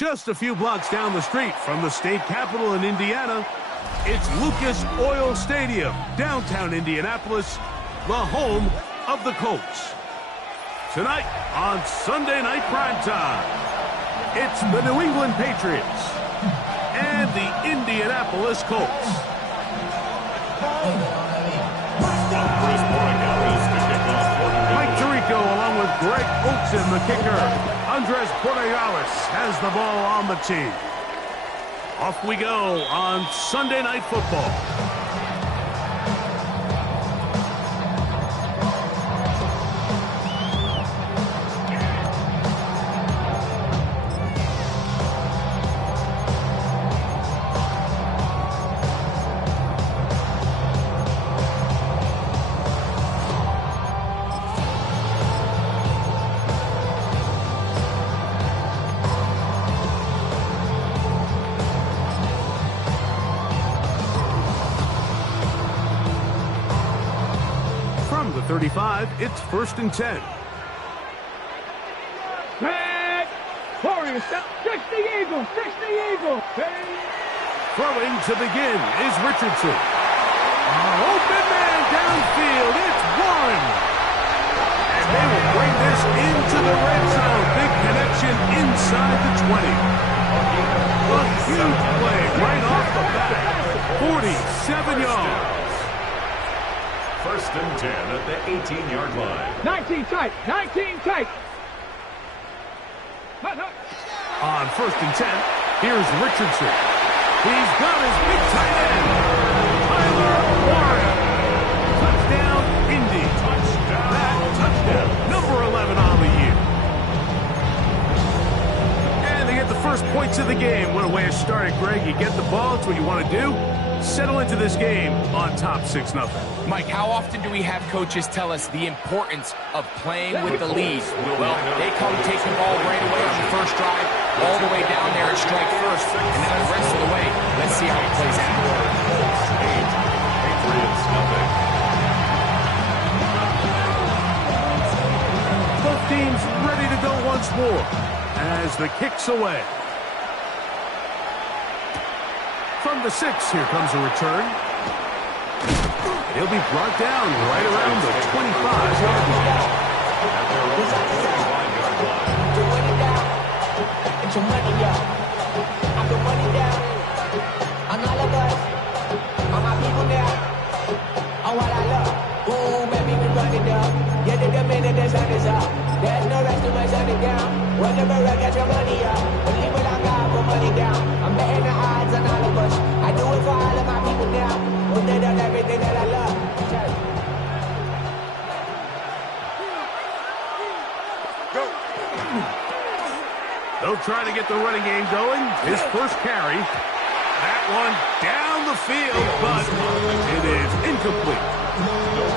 Just a few blocks down the street from the state capitol in Indiana, it's Lucas Oil Stadium, downtown Indianapolis, the home of the Colts. Tonight on Sunday Night Primetime, it's the New England Patriots and the Indianapolis Colts. Mike Tirico along with Greg Olsen, the kicker. Andres Borregales has the ball on the tee. Off we go on Sunday Night Football. From the 35, it's 1st and 10. Back! Warriors, stretch the eagle! Stretch the eagle! Throwing to begin is Richardson. Open man downfield, it's Warren. And they will bring this into the red zone. Big connection inside the 20. A huge play right off the bat. 47 yards. 1st and 10 at the 18-yard line. 19 tight! 19 tight! On 1st and 10, here's Richardson. He's got his big tight end, Tyler Warren. Touchdown, Indy. Touchdown. Number 11 on the year. And they get the first points of the game. What a way to start it, Greg. You get the ball. It's what you want to do. Settle into this game on top 6-0. Mike, how often do we have coaches tell us the importance of playing with the lead? Well, they come take the ball right away on the first drive, all the way down there and strike first. And then the rest of the way, let's see how it plays out. Patriots, nothing. Both teams ready to go once more as the kick's away. From the 6, here comes a return. He'll be brought down right around the 25-yard line. Get your money down. I put money down. On all of us. On my people now. On what I love. Ooh, baby, we run it down. Yeah, the minute the sun is up. There's no rest to my shut it down. Whenever I get your money up. Believe what I got, put money down. I'm betting the odds on all of us. I do it for all of my people now. Who they done everything that I love. They'll try to get the running game going. His first carry. That one down the field, but it is incomplete.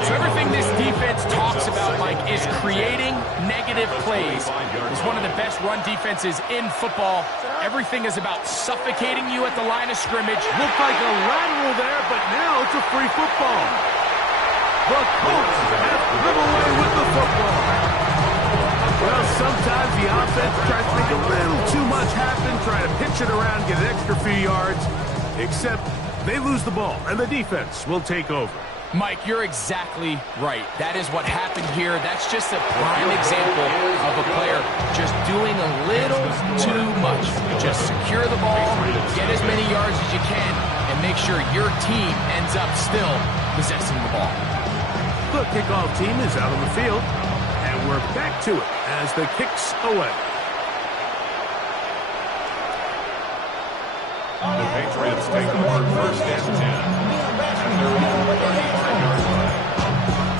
So everything this defense talks about, Mike, is creating negative plays. It's one of the best run defenses in football. Everything is about suffocating you at the line of scrimmage. Looked like a lateral there, but now it's a free football. The Colts have come away with the football. Well, sometimes the offense tries to make a little too much happen, try to pitch it around, get an extra few yards, except they lose the ball, and the defense will take over. Mike, you're exactly right. That is what happened here. That's just a prime example of a player just doing a little too much. Just secure the ball, get as many yards as you can, and make sure your team ends up still possessing the ball. The kickoff team is out on the field, and we're back to it as the kick's away. The Patriots take over 1st and 10 at their own 33-yard line.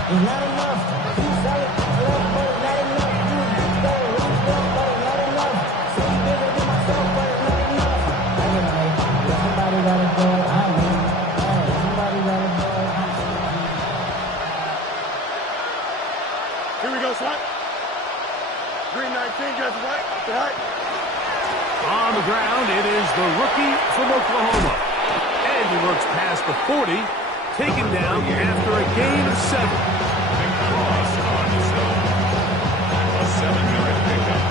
It's not enough. You sell it. But it's not enough. You stay. Really still, but it's not enough. See, bigger than myself, but it's not enough. Somebody gotta do it. I mean, somebody gotta do it. Here we go, Swat. Green 19, just right. Right. On the ground, it is the rookie from Oklahoma. And he looks past the 40, taken down after a gain of 7. Big cross on the zone. A 7-yard pickup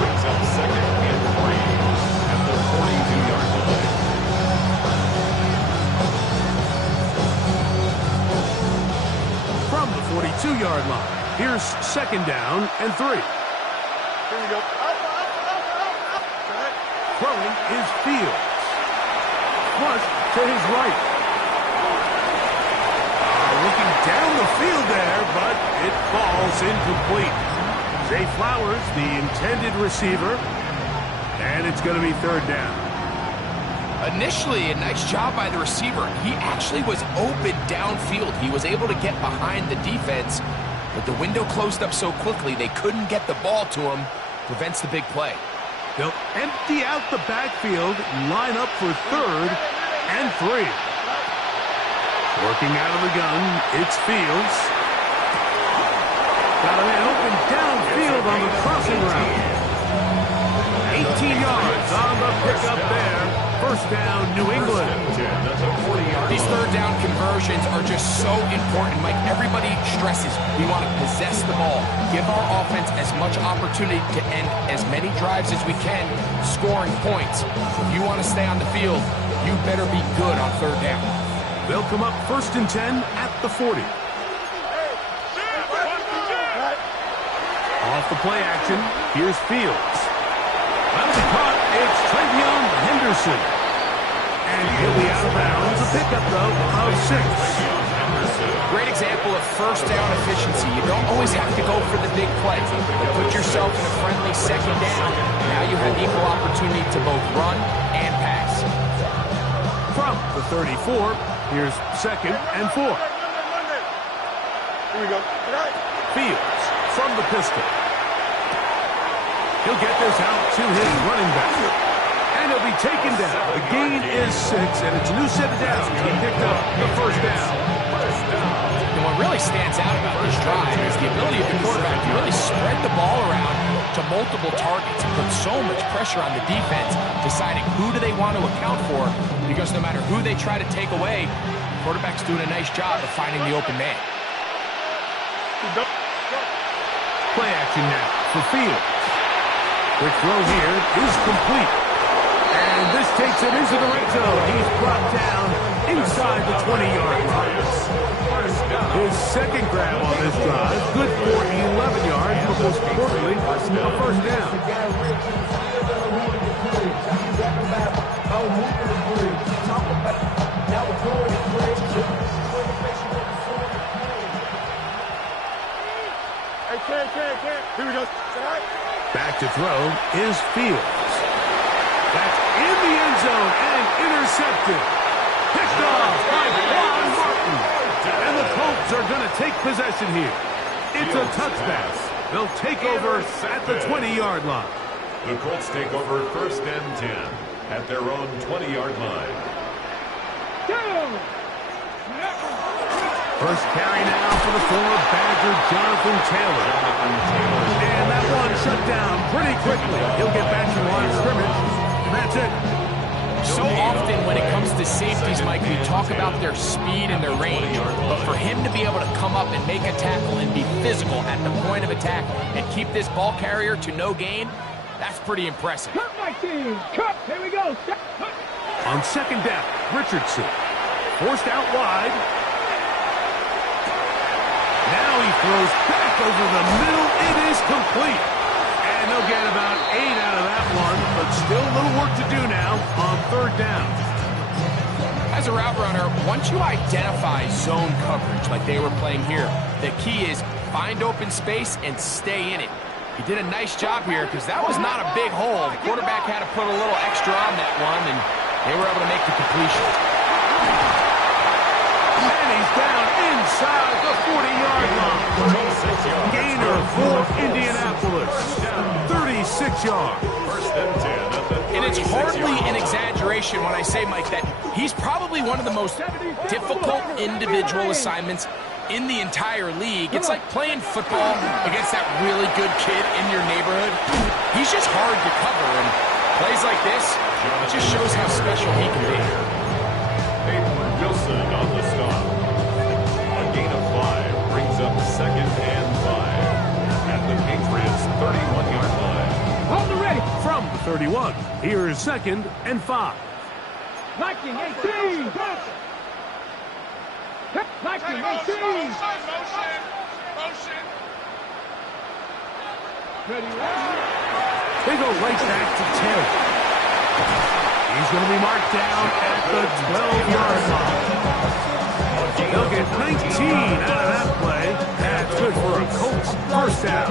brings up 2nd and 3. 20-yard line. Here's second down and 3. Here we go. Throwing is Fields. Flush to his right. Looking down the field there, but it falls incomplete. Zay Flowers, the intended receiver, and it's going to be third down. Initially, a nice job by the receiver. He actually was open downfield. He was able to get behind the defense, but the window closed up so quickly they couldn't get the ball to him. Prevents the big play. They'll empty out the backfield, line up for third and 3. Working out of the gun, it's Fields. Got a man open downfield on the crossing route. 18 yards on the pickup there. First down, New England. These third down conversions are just so important, Mike. Everybody stresses we want to possess the ball, give our offense as much opportunity to end as many drives as we can, scoring points. If you want to stay on the field, you better be good on third down. They'll come up first and 10 at the 40. Off the play action, here's Fields. That'll be caught. It's Travion Henderson. And he'll be out of bounds. A pickup, though, of 6. Great example of first down efficiency. You don't always have to go for the big play, but put yourself in a friendly second down. Now you have equal opportunity to both run and pass. From the 34, here's second and 4. Here we go. Fields from the pistol. He'll get this out to his running back. And he'll be taken down. The gain is 6, and it's a new set of downs. He picked up the first down. And what really stands out about this drive is the ability of the quarterback to really spread the ball around to multiple targets and put so much pressure on the defense, deciding who do they want to account for, because no matter who they try to take away, the quarterback's doing a nice job of finding the open man. Play action now for Fields. Quick throw here is complete. And this takes him into the red zone. He's brought down inside the 20-yard line. His second grab on this drive, good for 11 yards, but most importantly, a first down. Here we go. Back to throw is Fields. That's in the end zone and intercepted. Picked off by Juan Martin. And the Colts are going to take possession here. It's a touchback. They'll take over at the 20-yard line. The Colts take over first and 10 at their own 20-yard line. First carry now for the former Badger, Jonathan Taylor. And that one shut down pretty quickly. He'll get back to the line of scrimmage. That's it. So often when it comes to safeties, Mike, we talk about their speed and their range. But for him to be able to come up and make a tackle and be physical at the point of attack and keep this ball carrier to no gain, that's pretty impressive. Cut my team. Cut. Here we go. On second down, Richardson. Forced out wide. Now he throws back over the middle. It is complete. And they'll get about 8 out of that one, but still a little work to do now on third down. As a route runner, once you identify zone coverage like they were playing here, the key is find open space and stay in it. He did a nice job here because that was not a big hole. The quarterback had to put a little extra on that one, and they were able to make the completion. And he's down inside the 40-yard line. Gainer for Indianapolis. 36 yards. First and 10. And it's hardly an exaggeration when I say, Mike, that he's probably one of the most difficult individual assignments in the entire league. It's like playing football against that really good kid in your neighborhood. He's just hard to cover, and plays like this, it just shows how special he can be. Wilson on the stop. A gain of 5 brings up second and 5 at the Patriots' 31-yard line. Hold the ready. From the 31, here is second and 5. Liking 18. Liking 18. Ready, They go right back to 10. He's going to be marked down at the 12-yard line. They'll get 19 out of that play. That's good for a Colts first down.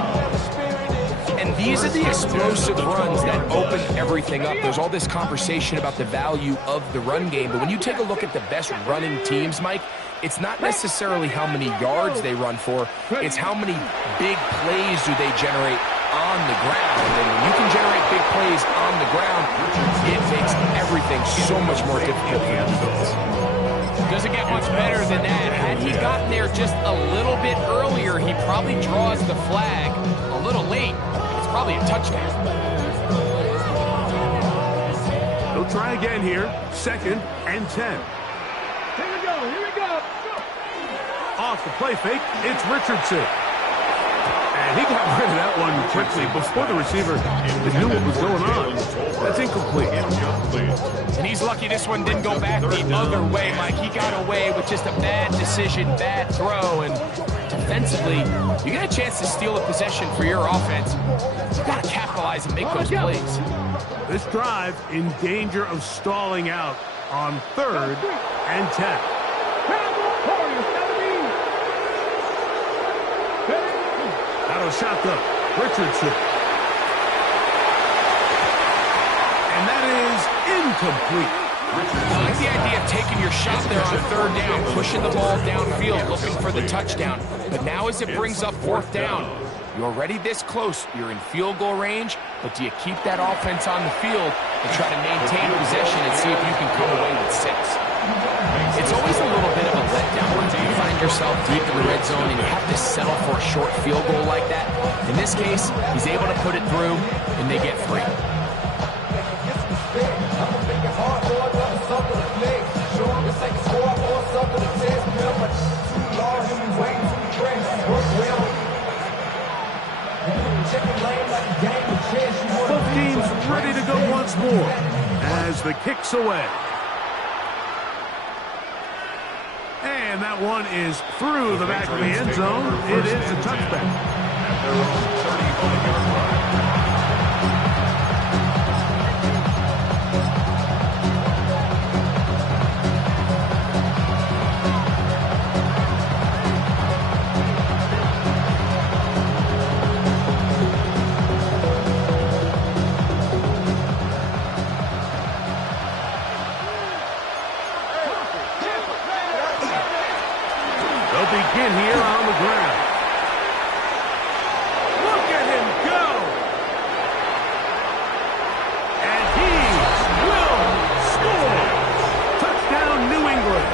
And these are the explosive runs that open everything up. There's all this conversation about the value of the run game, but when you take a look at the best running teams, Mike, it's not necessarily how many yards they run for, it's how many big plays do they generate on the ground. And when you can generate big plays on the ground, it makes everything so much more difficult for the defense. Doesn't get much better than that. Had he gotten there just a little bit earlier, he probably draws the flag a little late. It's probably a touchdown. They'll try again here. 2nd and 10. Here we go. Here we go. Off the play fake, it's Richardson. And he got rid of that one quickly before the receiver knew what was going on. That's incomplete. And he's lucky this one didn't go back the other way, Mike. He got away with just a bad decision, bad throw, and defensively, you get a chance to steal a possession for your offense. You got to capitalize and make those plays. This drive in danger of stalling out on 3rd and 10. Out of shotgun, Richardson. And that is incomplete. I like the idea of taking your shot there on 3rd down, pushing the ball downfield, looking for the touchdown. But now as it brings up 4th down, you're already this close. You're in field goal range, but do you keep that offense on the field and try to maintain possession and see if you can come away with 6? It's always a little bit of a letdown when you find yourself deep in the red zone and you have to settle for a short field goal like that. In this case, he's able to put it through, and they get 3. Both teams ready to go once more as the kick's away. And that one is through the back of the end zone. It is a touchback. At their own 31-yard line. Begin here on the ground. Look at him go! And he will score! Touchdown, New England.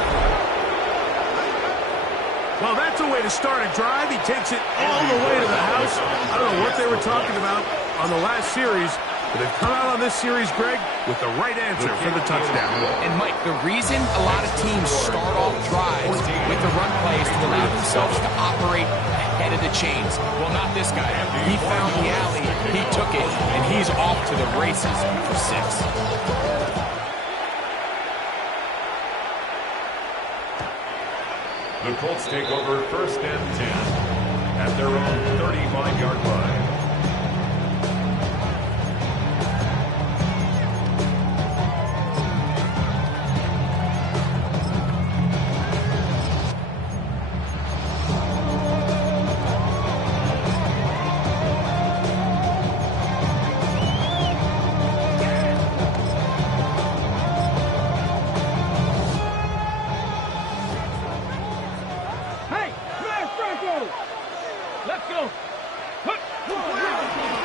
Well, that's a way to start a drive. He takes it all the way to the house. I don't know what they were talking about on the last series, but they've come out on this series, Greg, with the right answer for the touchdown. And, Mike, the reason a lot of teams start off drives with the run plays to allow themselves to operate ahead of the chains. Well, not this guy. He found the alley, he took it, and he's off to the races for 6. The Colts take over 1st and 10 at their own 35-yard line. Let's go.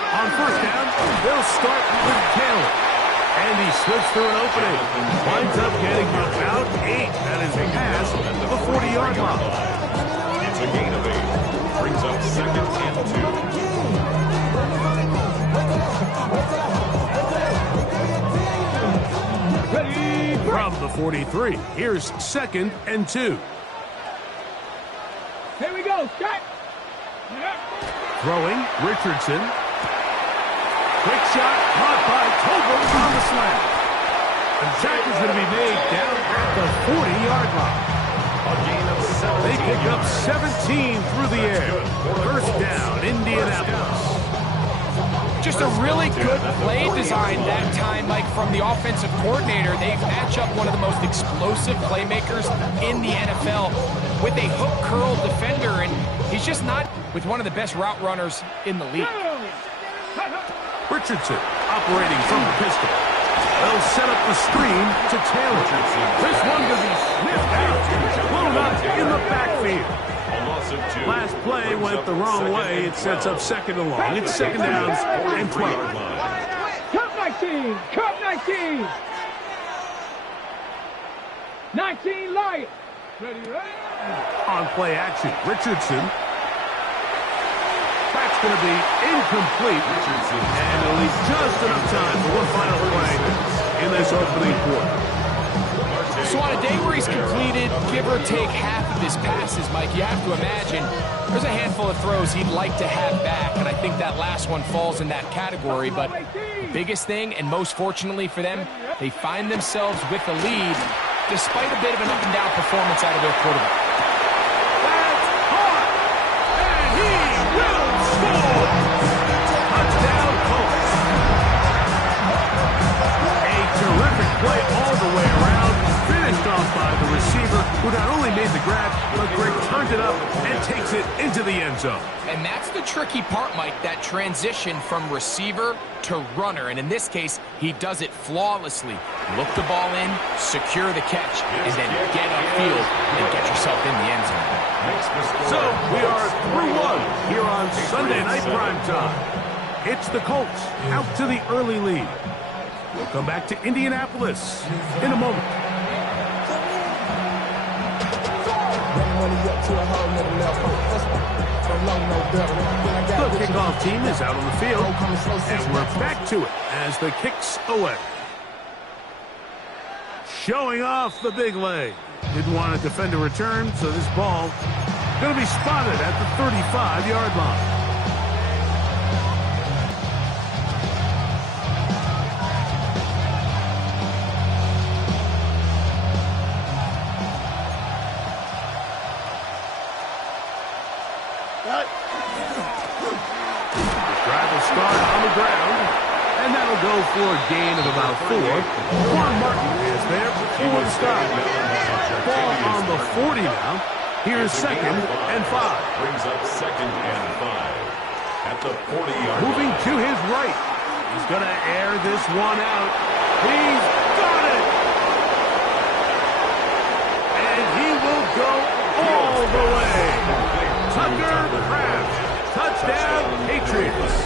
On 1st down, they'll start with Taylor. And he slips through an opening. Winds up getting about 8. That is a pass at the 40-yard line. It's a gain of 8. Brings up 2nd and 2. From the 43, here's 2nd and 2. Here we go, Scott. Throwing, Richardson. Quick shot, caught by Tobin on the slam. The sack is going to be made down at the 40-yard line. A gain of 17 They pick up yards. 17 through the air. First down, Indianapolis. Just a really good play design that time, Mike, from the offensive coordinator. They match up one of the most explosive playmakers in the NFL with a hook curl defender, and he's just not with one of the best route runners in the league. Richardson operating from the pistol. They'll set up the screen to Taylor. This one to be sniffed out, blown up in the backfield. A loss of 2. Last play went the wrong way. It sets up second and long. It's second down and 12. Cup 19. Cup 19. 19 Lions. Ready, ready. On play action, Richardson. That's going to be incomplete. And it'll leave just enough time for one final play in this opening quarter. So on a day where he's completed, give or take half of his passes, Mike, you have to imagine there's a handful of throws he'd like to have back, and I think that last one falls in that category. But the biggest thing, and most fortunately for them, they find themselves with the lead despite a bit of an up-and-down performance out of their quarterback. That's hard, and he will score. Touchdown, Colts. A terrific play all the way around. Finished off by the receiver, who not only made the grab, but Greg turned it up and takes it into the end zone. And that's the tricky part, Mike, that transition from receiver to runner. And in this case, he does it flawlessly. Look the ball in, secure the catch, and then get upfield and get yourself in the end zone. So we are through one here on Sunday Night Primetime. It's the Colts out to the early lead. We'll come back to Indianapolis in a moment. The kickoff team is out on the field, and we're back to it as the kicks away. Showing off the big leg. Didn't want to defend a return, so this ball going to be spotted at the 35-yard line. And that'll go for a gain of about 4. Juan Martin is there for the stop. Ball on the 40 now. Here's second and 5. Brings up second and 5 at the 40-yard line. Moving to his right. He's going to air this one out. He's got it! And he will go all the way. Tucker Kraft. Touchdown, Patriots.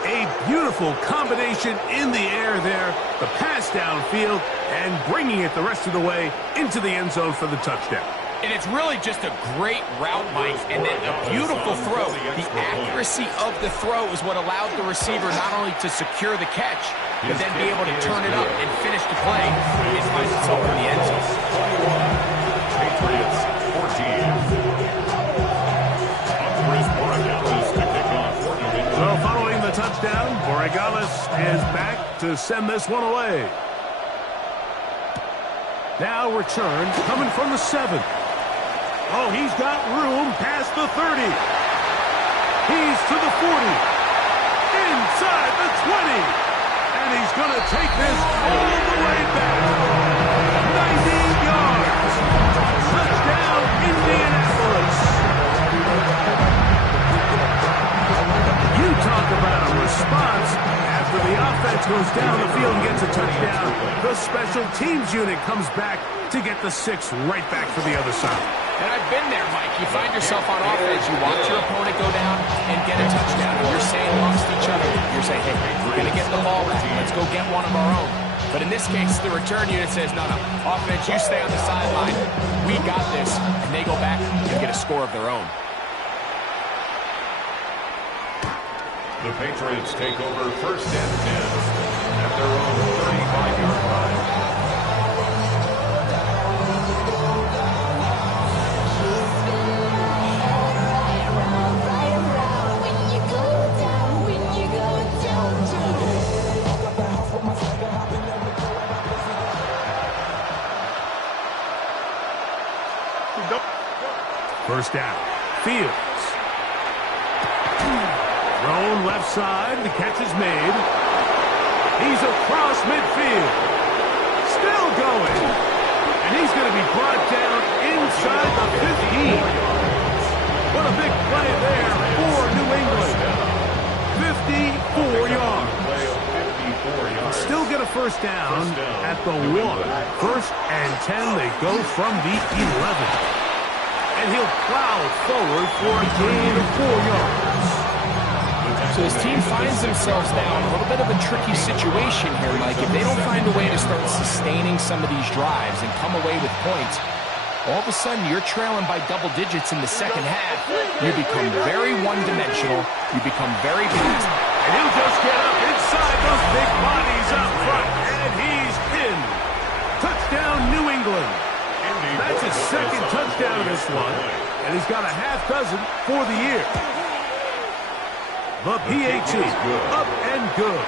A beautiful combination in the air there. The pass downfield and bringing it the rest of the way into the end zone for the touchdown. And it's really just a great route, Mike, and then a beautiful throw. The accuracy of the throw is what allowed the receiver not only to secure the catch, but then be able to turn it up and finish the play and find himself in the end zone. Patriots 14. So following the touchdown, Borregales is back to send this one away. Now return coming from the 7. Oh, he's got room past the 30. He's to the 40. Inside the 20. And he's going to take this all the way back. 90 yards. Touchdown, Indianapolis. You talk about a response. After the offense goes down the field and gets a touchdown, the special teams unit comes back to get the 6 right back for the other side. And I've been there, Mike. You find yourself on offense, you watch your opponent go down and get a touchdown. And you're saying amongst each other, you're saying, hey, we're going to get the ball back. Let's go get one of our own. But in this case, the return unit says, no, offense, you stay on the sideline. We got this. And they go back and get a score of their own. The Patriots take over first and 10 at their own 35-yard line. first down. Fields. Thrown left side. The catch is made. He's across midfield. Still going. And he's going to be brought down inside the 15. What a big play there for New England. 54 yards. Still get a first down at the 1. First and 10, they go from the 11. And he'll plow forward for a gain of 4 yards. So his team finds themselves now in a little bit of a tricky situation here, Mike. If they don't find a way to start sustaining some of these drives and come away with points, all of a sudden you're trailing by double digits in the second half. You become very one-dimensional. You become very fast. And he'll just get up inside those big bodies up front. And he's in. Touchdown, New England. That's his second touchdown of this one. And he's got a half dozen for the year. The PAT, up and good.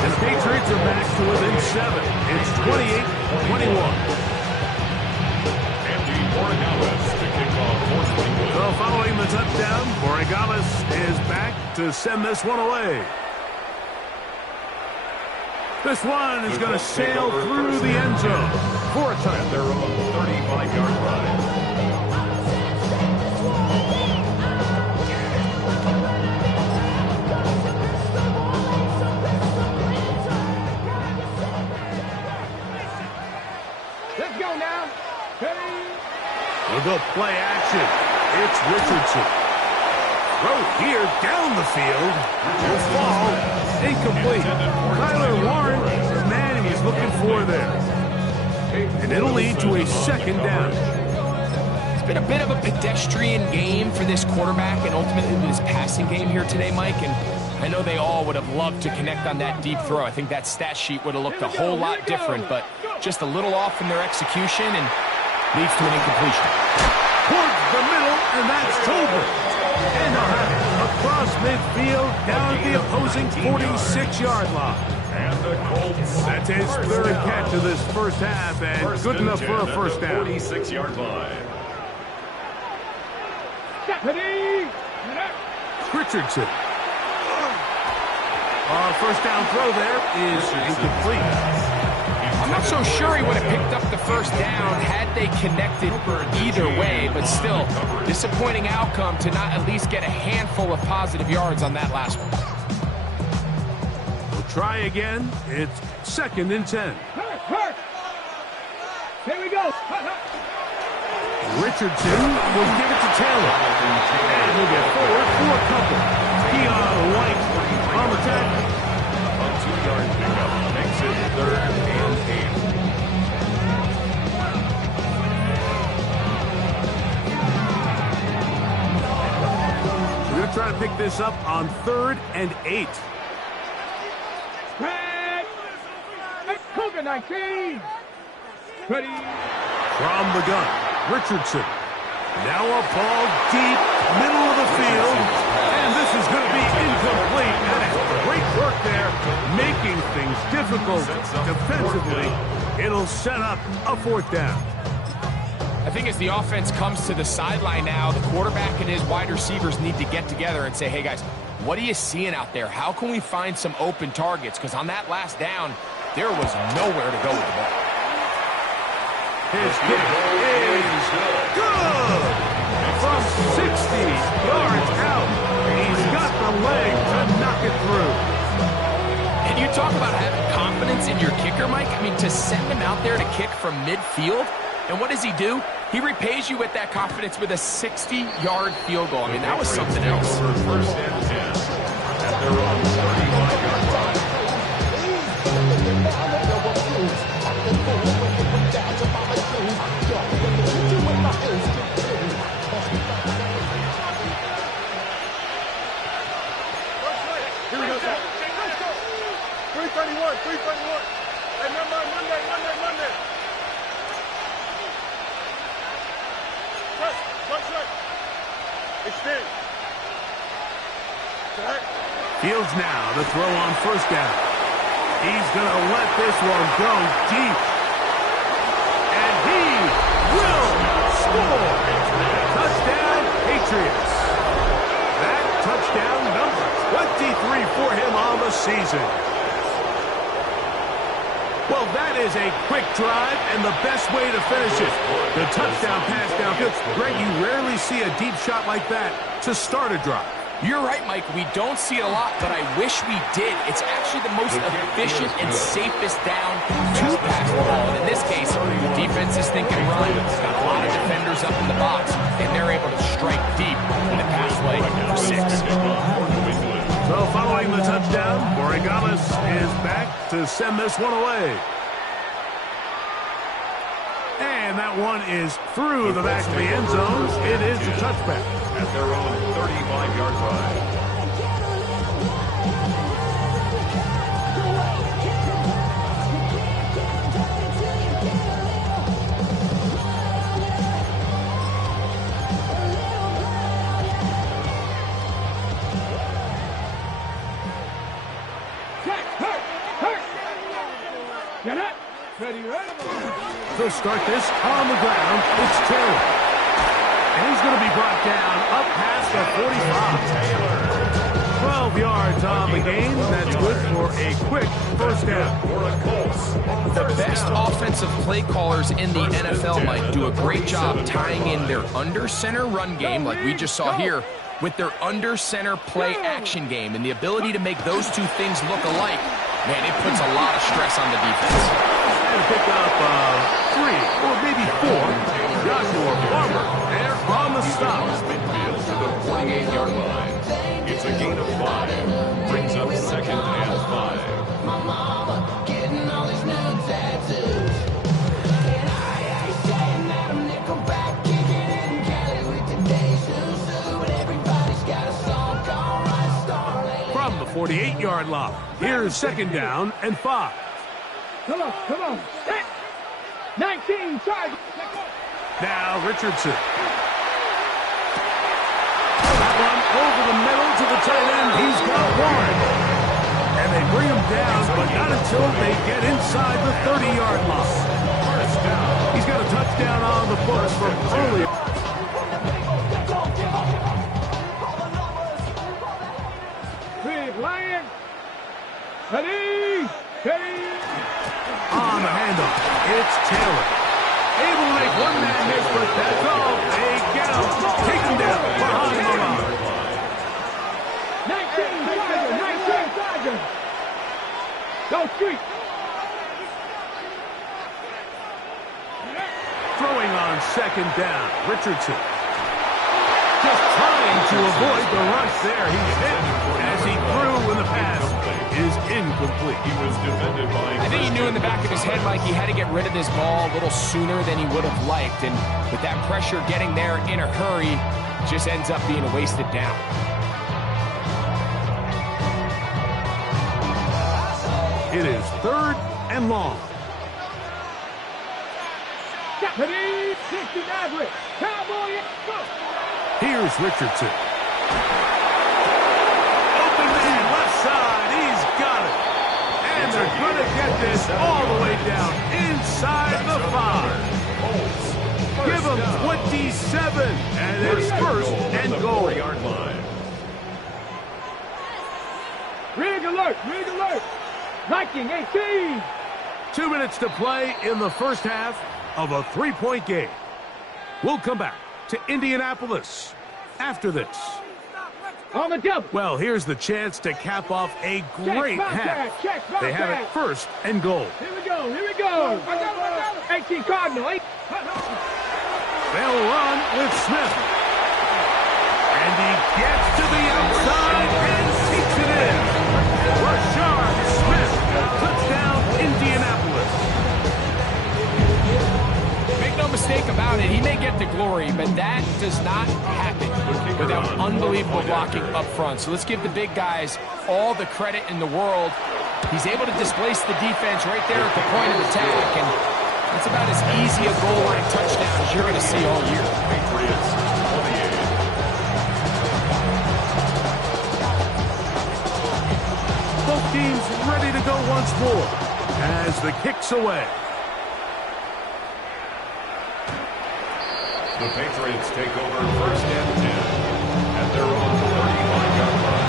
And the Patriots are back to within 7. It's 28-21. So following the touchdown, Borregales is back to send this one away. This one is going to sail through the end zone for a touchdown. Their own 35-yard line. Let's go now. Ready? We'll go play action. It's Richardson. Throw here down the field. Will fall. Incomplete. Tyler Warren is the man he's looking for there. And it'll lead to a second down. It's been a bit of a pedestrian game for this quarterback and ultimately this passing game here today, Mike. And I know they all would have loved to connect on that deep throw. I think that stat sheet would have looked a whole lot different, but just a little off in their execution and leads to an incompletion. Towards the middle, and that's Tolbert. And they'll have it across midfield down at the opposing 46-yard line. And the Colts. That's his third catch of this first half, and good enough for a first down. 46-yard line. Ready? Richardson. First down throw there is incomplete. I'm not so sure he would have picked up the first down had they connected either way, but still, disappointing outcome to not at least get a handful of positive yards on that last one. We'll try again. It's second and 10. Hurt. Here we go. Richardson will give it to Taylor. And he'll get forward for a couple. Keon White on the tackle. A 2-yard pickup makes it 3rd and 8. We're going to try to pick this up on 3rd and 8. Red. Cougar 19. Ready? From the gun, Richardson. Now a ball deep, middle of the field. And this is going to be incomplete. And great work there, making things difficult defensively. It'll set up a 4th down. I think as the offense comes to the sideline now, the quarterback and his wide receivers need to get together and say, hey guys, what are you seeing out there? How can we find some open targets? Because on that last down, there was nowhere to go with the ball. His kick is good! From 60 yards out, he's got the leg to knock it through. And you talk about having confidence in your kicker, Mike. I mean, to send him out there to kick from midfield, and what does he do? He repays you with that confidence with a 60-yard field goal. I mean, that was something else. First and 10 at their own 35-yard line. Here we go, sir. 331. Hey, Monday. Touch. Extend. Back. Fields now to throw on first down. He's going to let this one go deep. And he will score. Touchdown, Patriots. That touchdown number 23 for him on the season. Well, that is a quick drive and the best way to finish it. The touchdown pass downfield. Greg, you rarely see a deep shot like that to start a drive. You're right, Mike. We don't see it a lot, but I wish we did. It's actually the most efficient and safest down to pass the ball. And in this case, the defense is thinking run. Got a lot of defenders up in the box, and they're able to strike deep in the pass play for 6. So following the touchdown, Borregales is back to send this one away. And that one is through the back of the end zone. It is a touchback. At their own 35-yard line. Get up. Ready, ready. They'll start this on the ground. It's Taylor. And he's going to be brought down up past the 45. 12 yards on the game. That's good for a quick first down. The best offensive play callers in the NFL, Mike, do a great job tying in their under-center run game, like we just saw here, with their under-center play action game. And the ability to make those two things look alike, man, it puts a lot of stress on the defense. And pick up 3 or maybe 4. Joshua Farmer there on the stop. Midfield to the 48-yard line. It's a gain of 5. Brings up 2nd and 5. My mama getting all these new tattoos. And I ain't saying that I'm Nickelback kicking it in Cali with today's Susu. But everybody's got a song called Right Star lately. From the 48-yard line, here's 2nd down and 5. Come on, come on. Hit. 19, charge. Now Richardson. That one over the middle to the tight end. He's got 1. And they bring him down, but not until they get inside the 30-yard line. First down. He's got a touchdown on the books from earlier. Big Lion. Ready. Ready. On the handoff, it's Taylor. Able to make one man miss, but that's all. They get him. Take him down behind the line. 19, Tiger. Go street. Throwing on 2nd down, Richardson. Just trying to avoid the rush there. He's hit as he threw when the pass is incomplete. He was defended by... I think he knew in the back of his head, Mike, he had to get rid of this ball a little sooner than he would have liked. And with that pressure getting there in a hurry, just ends up being a wasted down. It is 3rd and long. Ready. 69. Cowboy. Go. Here's Richardson. Open man, left side. He's got it. And they're going to get this all the way down inside the 5. Give him 27. And it's 1st and goal. Yard line. Rig alert. Rig alert. Viking 18. 2 minutes to play in the first half of a 3-point game. We'll come back to Indianapolis after this. On the double. Well, here's the chance to cap off a great half. They have it 1st and goal. Here we go. Here we go. 18 Cardinal. They'll run with Smith. And he gets to the outside and takes it in. Rashard Smith, touchdown Indianapolis. Make no mistake about it, he may get the glory, but that does not happen without unbelievable blocking up front. So let's give the big guys all the credit in the world. He's able to displace the defense right there at the point of attack, and it's about as easy a goal line touchdown as you're going to see all year. Patriots 28. Both teams ready to go once more as the kick's away. The Patriots take over first and 10 at their own 35-yard line.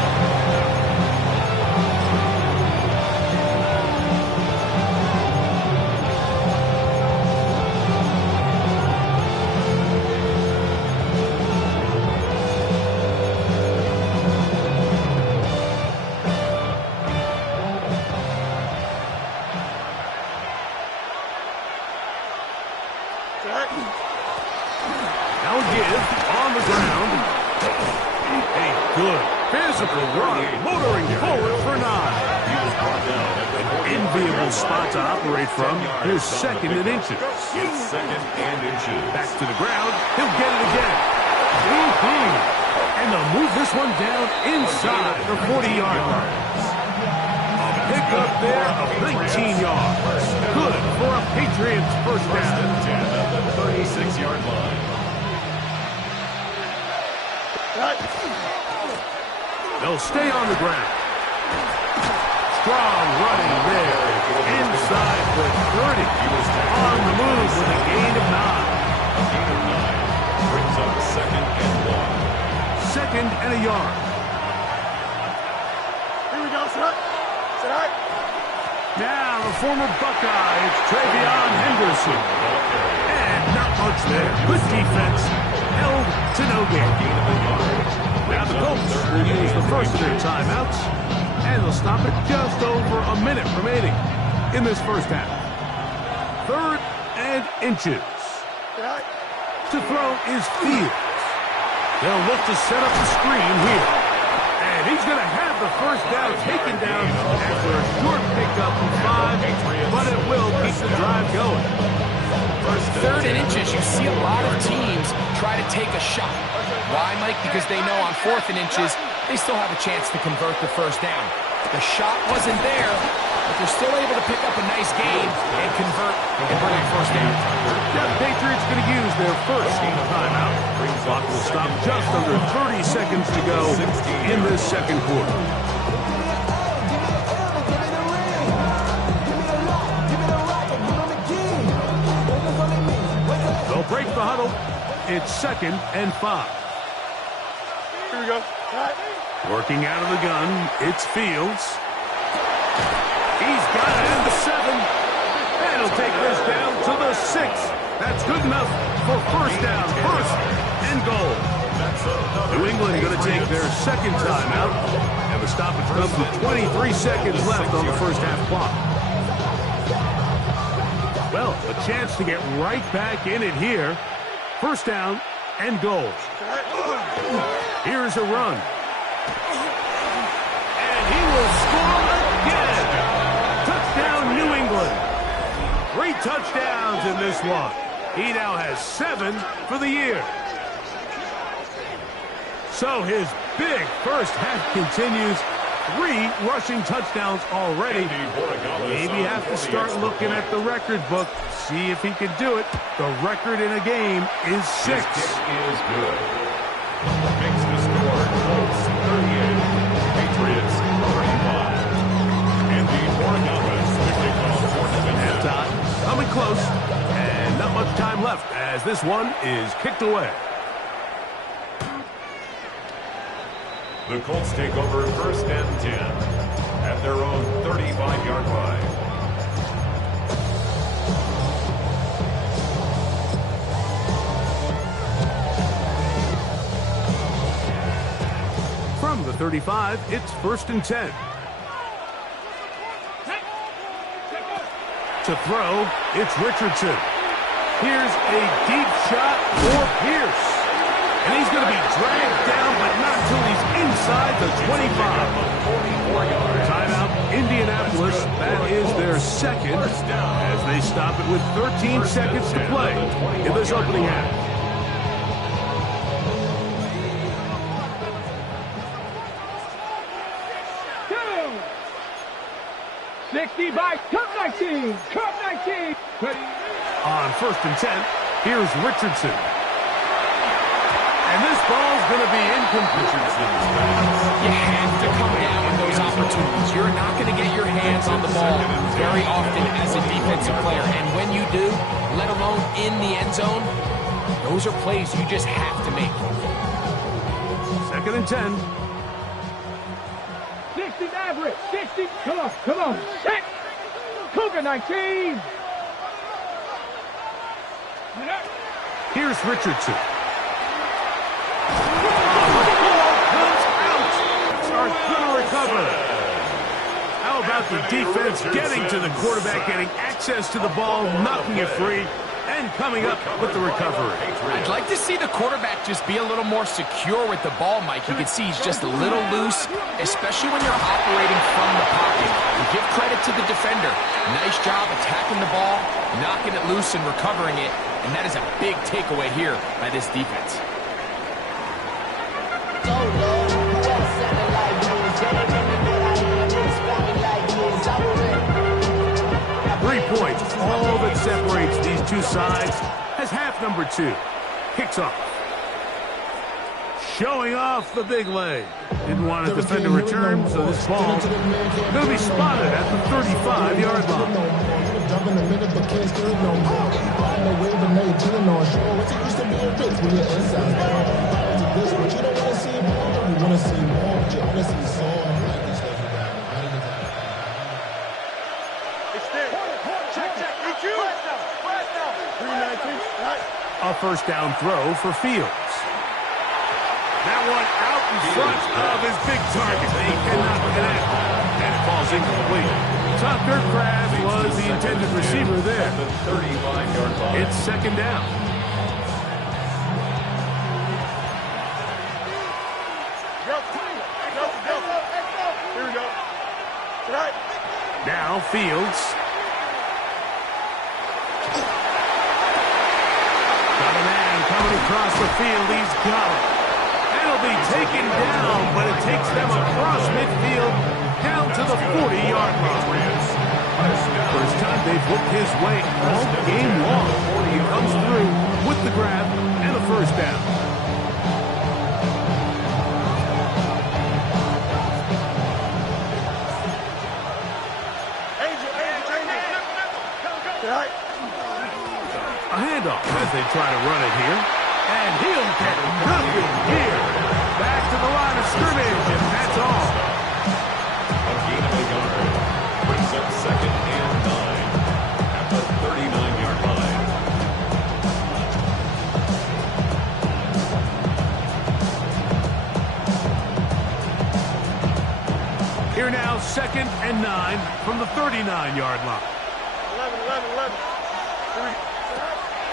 Now give on the ground. A good physical run, motoring forward for 9. Enviable spot to operate from. Here's second and inches. It's second and inches. Back to the ground. He'll get it again. And they'll move this one down inside the 40-yard line. A pickup there of 19 yards. Good for a Patriots first First down. and 10 at the 36-yard line. They'll stay on the ground. Strong running there. Inside the 30. On the move with a gain of 9. A gain of 9 brings up second and 1. Second and a yard. Here we go, set. Set up. Now the former Buckeye, it's Travion Henderson. And not much there. Good defense. Held to no gain. Now the Colts will use the first of their timeouts. And they'll stop it just over a minute remaining in this first half. Third and inches. To throw is Fields. They'll look to set up the screen here. And he's going to have the first down taken down after a short pickup of 5, but it will keep the drive going. Third and inches, you see a lot of teams try to take a shot. Why, Mike? Because they know on fourth and inches, they still have a chance to convert the first down. The shot wasn't there, but they're still able to pick up a nice gain and convert and bring a first down. The Patriots going to use their first timeout. Clock will stop just under 30 seconds to go in this second quarter. They'll break the huddle. It's second and 5. Here we go. Working out of the gun, it's Fields. He's got it in the 7. And he'll take this down to the 6. That's good enough for first down, first and goal. New England going to take their second timeout. And the stoppage comes with 23 seconds left on the first half clock. Well, a chance to get right back in it here. First down and goal. Here's a run. And he will score again. Touchdown, New England. 3 touchdowns in this one. He now has 7 for the year. So his big first half continues. 3 rushing touchdowns already. Maybe have to start looking at the record book. See if he can do it. The record in a game is 6. Is good. Makes the score Colts 38, Patriots 35. And the Oregonans pick off Halftime coming close, and not much time left as this one is kicked away. The Colts take over first and 10 at their own 35-yard line. From the 35, it's first and 10. To throw, it's Richardson. Here's a deep shot for Pierce. And he's going to be dragged down, but not until he's inside the 25. Timeout, Indianapolis. That is their second as they stop it with 13 seconds to play in this opening half. 60 by Cup 19. Cup 19. On first and 10, here's Richardson. And this ball's going to be incomplete. You have to come down with those opportunities. You're not going to get your hands on the ball very often as a defensive player. And when you do, let alone in the end zone, Those are plays you just have to make. 2nd and 10. 60 Maverick, 60. Come on. Set. Cougar 19. Here's Richardson. Are going to recover. How about the defense getting to the quarterback, getting access to the ball, knocking it free, and coming up with the recovery? I'd like to see the quarterback just be a little more secure with the ball, Mike. You can see he's just a little loose, especially when you're operating from the pocket. You give credit to the defender. Nice job attacking the ball, knocking it loose and recovering it, and that is a big takeaway here by this defense. 3 points, all that separates these two sides, as half number 2 kicks off. Showing off the big leg. Didn't want to defend a return, so this ball will be spotted at the 35-yard line. A first down throw for Fields. That one out in front of his big target. He cannot connect. And it falls incomplete. Tucker Craft was the intended receiver there. It's 2nd down. Here we go. Right. Now Fields. Got a man coming across the field. He's got it. That'll be taken down, but it takes them across midfield down to the 40-yard line. First time they've worked his way all game long. He comes through with the grab and a first down. A handoff as they try to run it here. And he'll get nothing here. Back to the line of scrimmage, and that's all. A gain of a yard. Brings up 2nd and 9 at the 39-yard line. Here now, 2nd and 9 from the 39-yard line. 11.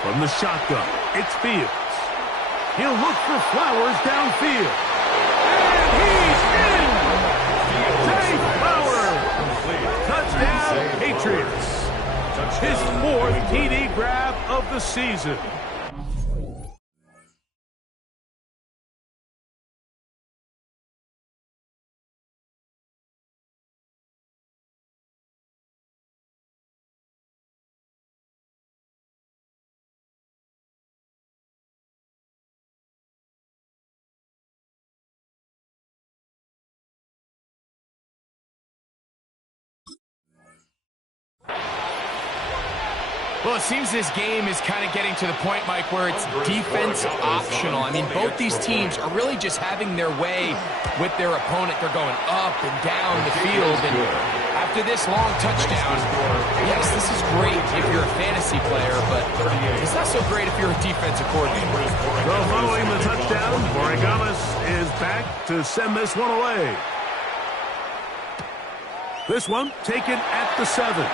From the shotgun, it's Fields. He'll look for Flowers downfield. And he's in! Jay Flowers! Touchdown, Patriots. His 4th TD grab of the season. Well, it seems this game is kind of getting to the point, Mike, where it's defense optional. I mean, both these teams are really just having their way with their opponent. They're going up and down the field. And after this long touchdown, yes, this is great if you're a fantasy player, but it's not so great if you're a defensive coordinator. So following the touchdown, Borregamas is back to send this one away. This one taken at the 7.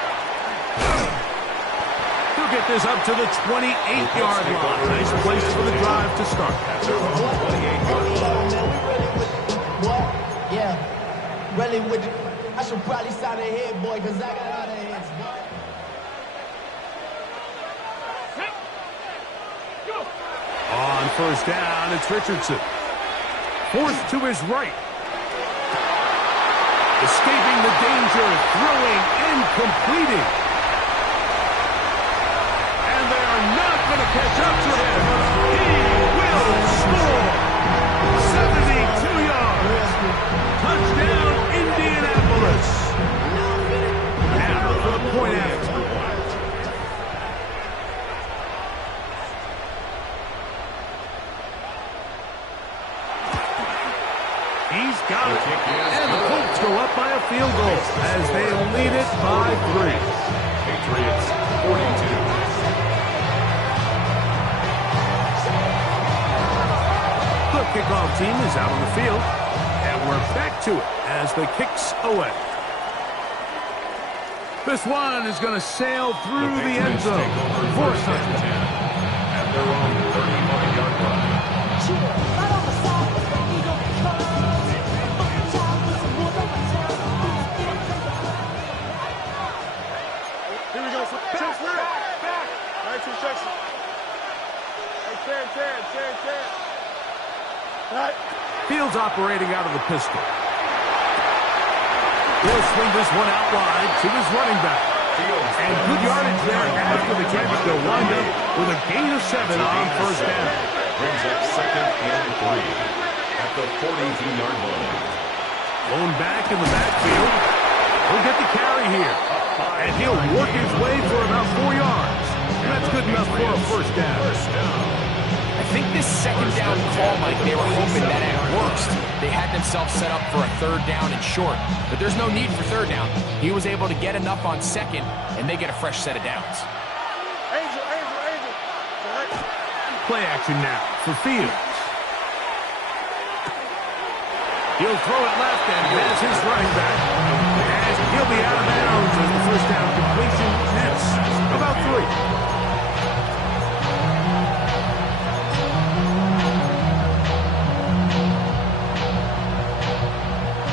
He'll get this up to the 28-yard line. Nice place for the drive to start. Yeah, really with it. I should probably sign a head, boy, because I got all the heads, boy. On first down, it's Richardson. 4th to his right. Escaping the danger, throwing and completing. And they are not going to catch up to him. He will score. 72 yards. Touchdown, Indianapolis. Now for the point after. got it. And the Colts go up by a field goal as they lead it by 3. Patriots 42. The kickoff team is out on the field, and we're back to it as the kick's away. This one is going to sail through the end zone for a touchdown. At their own 35-yard line. Here we go. Check split. 19 section. Hey, 10. All right. Fields operating out of the pistol. He'll swing this one out wide to his running back. And good yardage there after the catch. They'll wind up with a gain of 7 on first down. Brings up 2nd and 3 at the 42-yard line. Blown back in the backfield. He'll get the carry here. And he'll work his way for about 4 yards. And that's good enough for a first down. I think this second down call, Mike, they were hoping that at worst they had themselves set up for a 3rd down and short. But there's no need for 3rd down. He was able to get enough on 2nd, and they get a fresh set of downs. Angel. All right. Play action now for Fields. He'll throw it left, and there's his running back. And he'll be out of bounds as the first down completion nets about 3.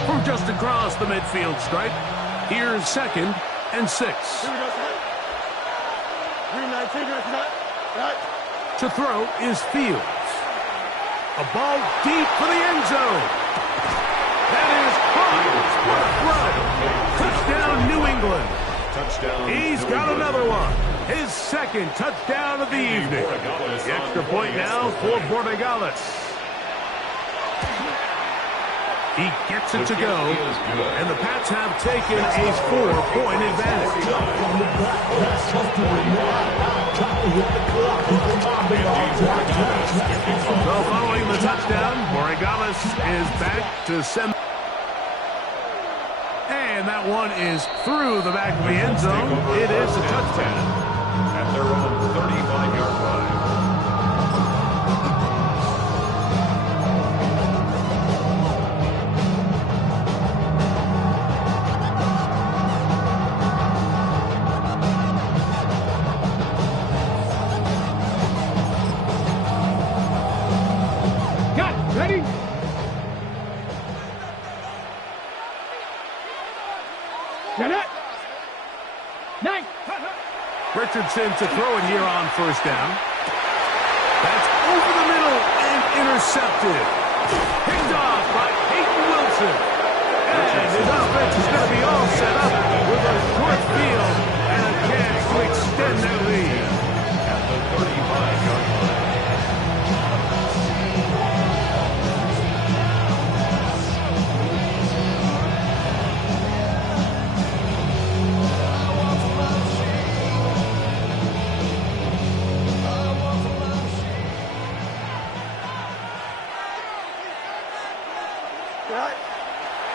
From just across the midfield stripe, here's 2nd and 6. Here we go, son. 319, right. To throw is Fields. A ball deep for the end zone. That is caught. Touchdown, New England. Touchdown. He's got another one. His 2nd touchdown of the evening. The extra point now for Borregales. He gets it to go, and the Pats have taken a 4-point advantage. So following the touchdown, Borregales is back to send. And that one is through the back of the end zone. It is a touchdown. At their own 35-yard line. Ready? Get it. 9. Richardson to throw it here on first down. That's over the middle and intercepted. Picked off by Peyton Wilson. And his offense is going to be all set up with a short field and a chance to extend their lead. At the 35-yard line.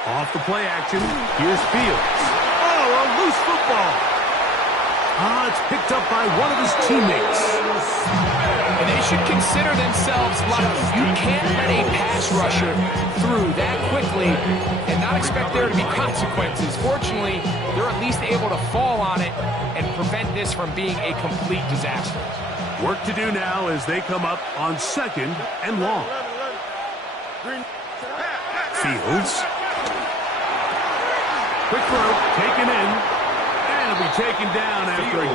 Off the play action, here's Fields. Oh, a loose football. It's picked up by one of his teammates. And they should consider themselves lucky. You can't let a pass rusher through that quickly and not expect there to be consequences. Fortunately, they're at least able to fall on it and prevent this from being a complete disaster. Work to do now as they come up on 2nd and long. Fields. Quick throw, taken in, and it'll be taken down after a